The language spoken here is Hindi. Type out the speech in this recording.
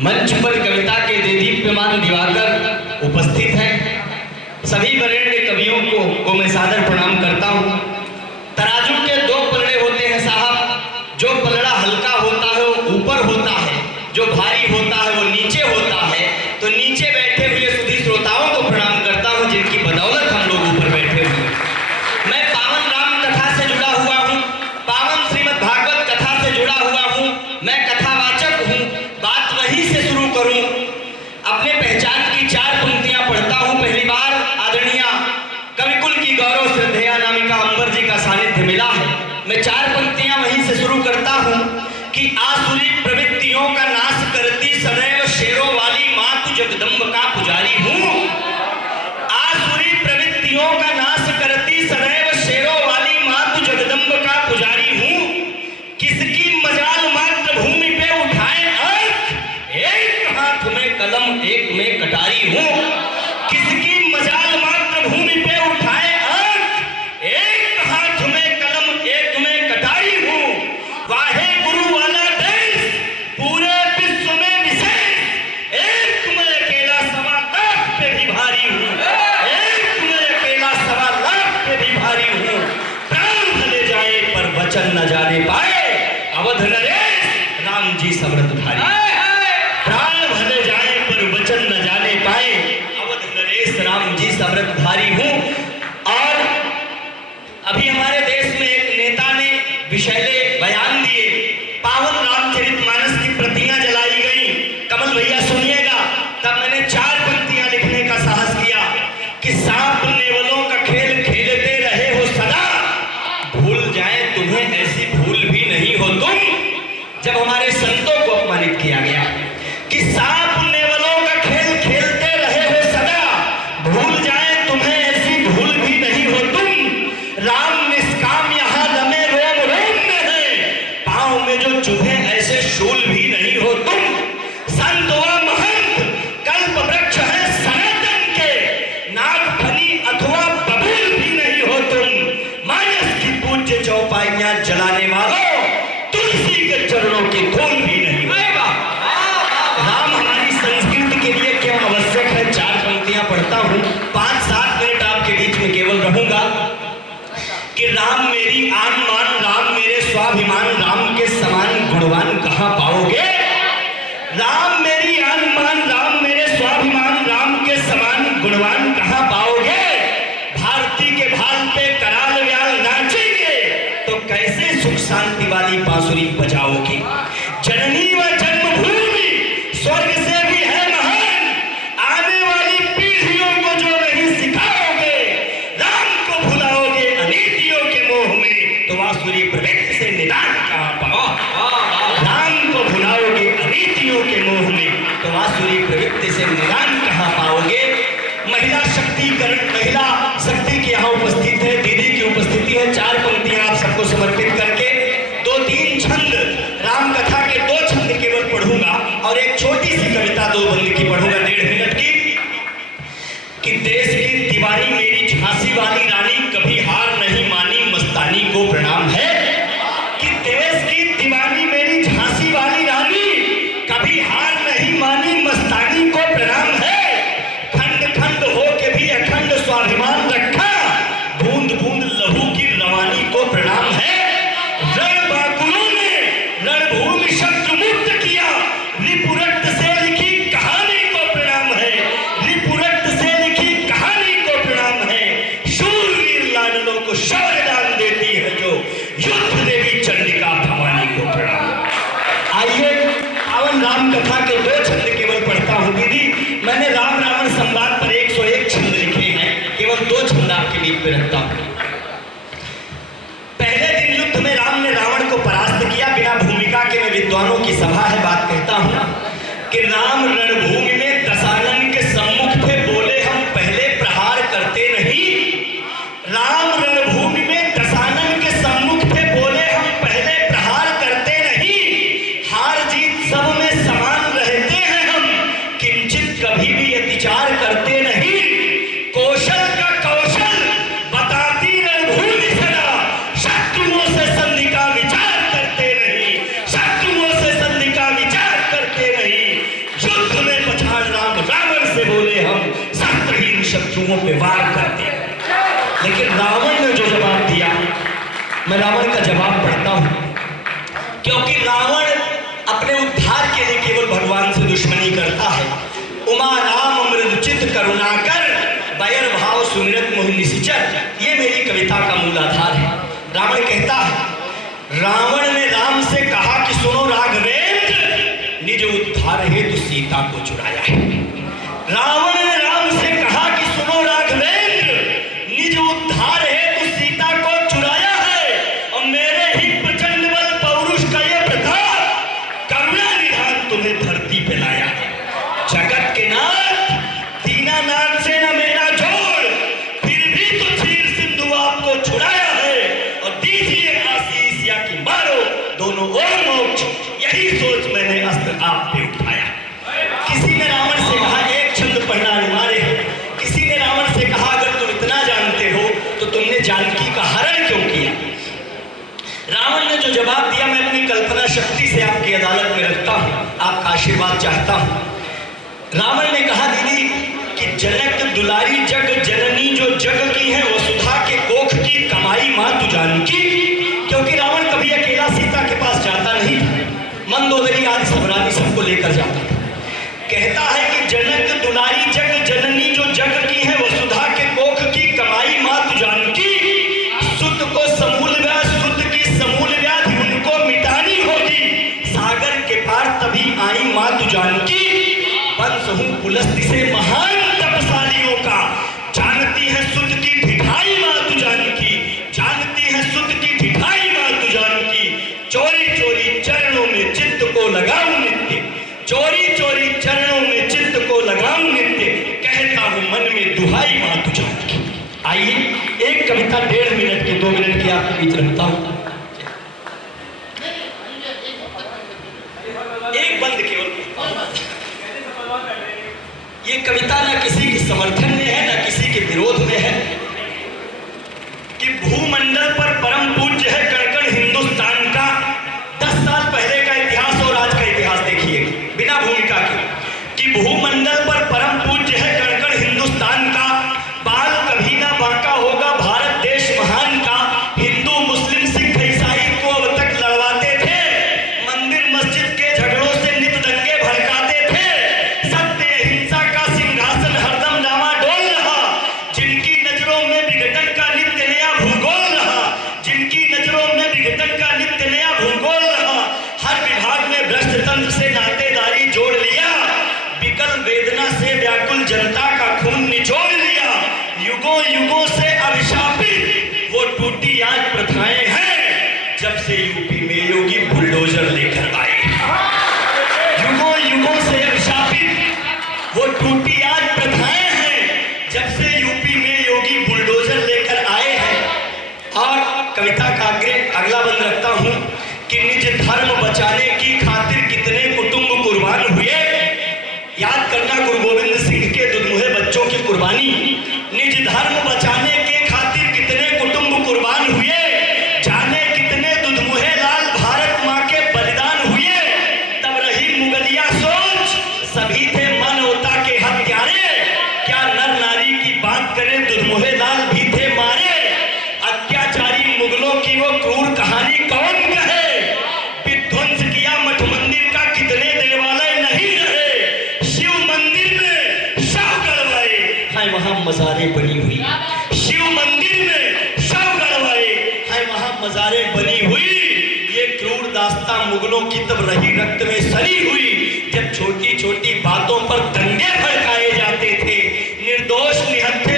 मंच पर कविता के देदीप्यमान दिवाकर उपस्थित हैं। सभी वरेण्य कवियों को मैं सादर प्रणाम करता हूँ। तराजू के दो पलड़े होते हैं साहब, जो पलड़ा हल्का होता है वो ऊपर होता है, जो भारी होता है वो नीचे होता है। तो नीचे बैठे हुए सुधी श्रोताओं को प्रणाम करता हूँ जिनकी बदौलत हम लोग ऊपर बैठे हुए। मैं पावन राम कथा से जुड़ा हुआ हूँ, पावन श्रीमद् भागवत कथा से जुड़ा हुआ हूँ। मैं कथावाचक हूँ, बात वहीं से शुरू करूँ। अपने पहचान की चार पंक्तियां पढ़ता हूँ। पहली बार आदरणीय कविकुल की गौरव श्रद्धेया नामिका अंबर जी का सानिध्य मिला है। मैं चार पंक्तियां वहीं से शुरू करता हूँ कि आसुरी प्रवृत्तियों का नाश करती सदैव शेरों वाली माँ तू जगदम्ब का पुजारी हूँ। आसुरी प्रवृत्तियों का नाश करती सदैव शेरों वाली माँ तू जगदम्ब का पुजारी हूँ। किसकी मजाल मात्र भूमि पे उठाए अर्थ, एक हाथ में कलम एक में कटारी हूँ। किसकी मजाल मात्र भूमि पे उठाए अर्थ, एक हाथ में कलम एक में कटारी हूँ। वाहे गुरु वाला देश पूरे विश्व में विशेष, एक मैं अकेला सवा लाख पे भी भारी हूँ। एक मैं अकेला सवा लाख पे भी भारी हूँ। प्राण भले जाए पर वचन न जाने पाए, अवध नरेश राम जी समृद्धधारी। प्राण भले जाए पर वचन न जाने पाए, अवध नरेश राम जी समृद्धधारी हूँ। और अभी हमारे देश में एक नेता ने विषैले बयान दिए, पावन रामचरितमानस की प्रतियां जलाई गई। कमल भैया सुनिएगा। तब मैंने चार पंक्तियां लिखने का साहस किया कि सांप नेवलों का खेल खेलते रहे हो सदा, भूल जाए तुम्हें ऐसी भूल भी नहीं हो तुम। जब हमारे संतों को अपमानित किया गया कि सांप नेवलों का खेल खेलते रहे हो सदा, भूल जाए तुम्हें ऐसी भूल भी नहीं हो तुम। राम निष्काम यहाँ रमे रोम रोम में है, पांव में जो चुभे ऐसे शूल भी नहीं हो तुम। संत व महंत कल्प वृक्ष है सनातन के, नागफनी अथवा बबूल भी नहीं हो तुम। मानस की पूज्य चौपाइयां जलाने वालों, तुलसी के चरणों की धूल भी नहीं हो। राम हमारी संस्कृति के लिए क्यों आवश्यक है? चार पंक्तियां पढ़ता हूं, 5-7 मिनट आपके बीच में केवल रहूंगा कि राम मेरी आन मान, राम मेरे स्वाभिमान, राम के समान गुणवान कहां पाओगे। राम मेरी आन मान, राम मेरे स्वाभिमान, राम के समान गुणवान कहां पाओगे। भारती के भाल पे कराल व्याल नाचेंगे तो कैसे सुख शांति वाली बांसुरी बजाओगे। जननी व जन्मभूमि स्वर्ग से भी है महान, आने वाली पीढ़ियों को जो नहीं सिखाओगे, राम को भुलाओगे अनीतियों के मोह में, तो वासुरी प्रवृत्ति से निदान कहां पाओ। राम को भुलाओगे अनीतियों के मोह में, तो वासुरी प्रवृत्ति से निदान कहां पाओगे। महिला शक्तिकरण, महिला शक्ति की यहाँ उपस्थित है, दीदी की उपस्थिति है। चार पंक्तियां आप सबको समर्पित करके 2-3 छंद, राम कथा के 2 छंद केवल पढ़ूंगा और एक छोटी सी कविता 2 बंद की पढ़ूंगा 1.5 मिनट की। कि देश की दीवानी मेरी झांसी वाली रानी, कभी हार नहीं मानी मस्तानी को प्रणाम है। कि देश की दीवानी मेरी झांसी वाली रानी, कभी हार नहीं मानी मस्तानी को प्रणाम है। खंड खंड हो के भी अखंड स्वाभिमान रखा, बूंद बूंद लहू की रवानी को प्रणाम है। रणबांकुरों ने रणभूमि शत्रु मुक्त किया, रिपुरक्त से लिखी कहानी को प्रणाम है। रिपुरक्त से लिखी कहानी को प्रणाम है। शूरवीर लाडलों को शौर्य दान देती है जो, युद्ध देवी चंडिका भवानी को प्रणाम। आइए पावन राम कथा के 2 छंद केवल पढ़ता हूँ दीदी। मैंने राम रावण संवाद पर 101 छंद लिखे हैं, केवल 2 छंद आपके बीच में रखता हूँ। पहले दिन युद्ध में राम ने रावण को परास्त किया। बिना भूमिका के मैं विद्वानों की सभा है बात कहता हूँ कि राम रणभूमि में दशानन के सम्मुख थे, बोले हम पहले प्रहार करते नहीं। राम रणभूमि में दशानन के सम्मुख थे, बोले हम पहले प्रहार करते नहीं। हार जीत सब में समान रहते हैं हम, किंचित कभी भी अतिचार करते नहीं। कौशल का कौशल बताती रणभूमि सदा, शत्रुओं से संधि का विचार करते नहीं। शत्रुओं से संधि का विचार करते नहीं। शत्रुओं पे वार करते। लेकिन रावण ने जो जवाब दिया, मैं रावण का जवाब पढ़ता हूं, क्योंकि रावण अपने उद्धार के लिए केवल भगवान से दुश्मनी करता है। उमा राम मृदुचित करुणाकर, बैर भाव सुमिरत मोहि निशिचर, ये मेरी कविता का मूलाधार है। रावण कहता है, रावण ने राम से कहा कि सुनो राघवेंद्र, निज उद्धार हेतु सीता को चुराया है। रावण ने राम से कहा कि सुनो राघवेंद्र, निज उद्धार हेतु सीता को चुराया है, और मेरे ही प्रचंड बल पौरुष का ये प्रताप करुणा निधान तुम्हें धरती पे लाया है। जगत के नाथ दीनानाथ से न मेरा जोड़, फिर भी तो क्षीर सिंधु आपको छुड़ाया है, और दीजिए आशीष या कि मारो दोनों ओर मोक्ष, यही सोच मैंने अस्त्र आप पे उठाया। किसी ने रावण से कहा एक छंद पढ़ना अनिवार्य है। किसी ने रावण से कहा अगर तुम इतना जानते हो तो तुमने जानकी का हरण क्यों किया। रावण ने जो जवाब दिया मैं अपनी कल्पना शक्ति से आपकी अदालत में रखता हूं, आपका आशीर्वाद चाहता हूं। रावण ने कहा दीदी कि जनक दुलारी जग जननी जो जग की है वसुधा के कोख की कमाई मां तू जानकी। क्योंकि रावण कभी अकेला सीता के पास जाता नहीं था, मंदोदरी आदि सबरादि सबको लेकर जाता था। कहता है कि जनक दुलारी जग जननी जो जग की है वसुधा के कोख की कमाई मां तू जानकी। सुत को समूल व्याध, सुत की समूल व्याधि उनको मिटानी होगी, सागर के पार तभी आई मां तू जानकी। वंश हूं पुलस्त्य से महान तपशालियों का, जानती है सुत की ढिठाई मां तू जानकी, जानती है सुत की ढिठाई मां तू जानकी। चोरी चोरी चरणों में चित्त को लगाऊं नित्य, चोरी चोरी चरणों में चित्त को लगाऊं नित्य, कहता हूं मन में दुहाई मां तू जानकी। आइए एक कविता 1.5 मिनट की 2 मिनट की आपके बीच रखता हूं। एक बंद केवल, ये कविता ना किसी के समर्थन में है ना किसी के विरोध में है, कि भूमंडल पर परम पूज्य है कण कण हिंदुस्तान का। 10 साल पहले का इतिहास और आज का इतिहास देखिए बिना भूमिका के, कि भूमंडल पर परम पूज्य है कण कण हिंदुस्तान का। बाल कभी ना बांका होगा भारत देश महान का। हिंदू मुस्लिम सिख ईसाई को अब तक लड़वाते थे, मंदिर मस्जिद के झगड़ों से नित दंगे भड़काते थे। सत्य अहिंसा का सिंहासन हरदम डामाडोल रहा, जिनकी नजरों में विघटन का नित्य नया भूगोल रहा, जिनकी नजरों में विघटन का नित्य नया भूगोल रहा। हर विभाग में भ्रष्ट तंत्र से नातेदारी जोड़ लिया, विकल वेदना से व्याकुल जनता का खून निचोड़ लिया। युगों युगों से अभिशापित वो टूटी आज प्रथाएं हैं, जब से यूपी में योगी बुलडोजर लेकर आए। युगों युगों से अभिशापित वो टूटी आज प्रथाएं हैं, जब से यूपी में योगी बुलडोजर लेकर आए हैं। और कविता का अगला बंद रखता हूं कि निज धर्म बचाने की खातिर कितने कुटुंब कुर्बान हुए। याद करना गुरु गोविंद सिंह के दुधमुहे बच्चों की कुर्बानी। निज धर्म बचाने के खातिर कितने कुटुंब कुर्बान हुए, जाने कितने दुधमुहे लाल भारत माँ के बलिदान हुए। तब रही मुगलिया सोच, सभी थे मानवता के हत्यारे, क्या नर नारी की बात करें दुधमुहे लाल भी थे मारे। अत्याचारी मुगलों की वो क्रूर कहानी कौन कहे, विध्वंस किया मठ मंदिर का कितने देवालय नहीं रहे। शिव मंदिर में शव गड़वाए, हाय वहां मजारें बनी हुई। शिव मंदिर में शव गड़वाए, हाय वहां मजारें बनी हुई। ये क्रूर दास्तां मुगलों की तब रही रक्त में सनी हुई, जब छोटी छोटी बातों पर दंगे भड़काए जाते थे। निर्दोष निहत्थे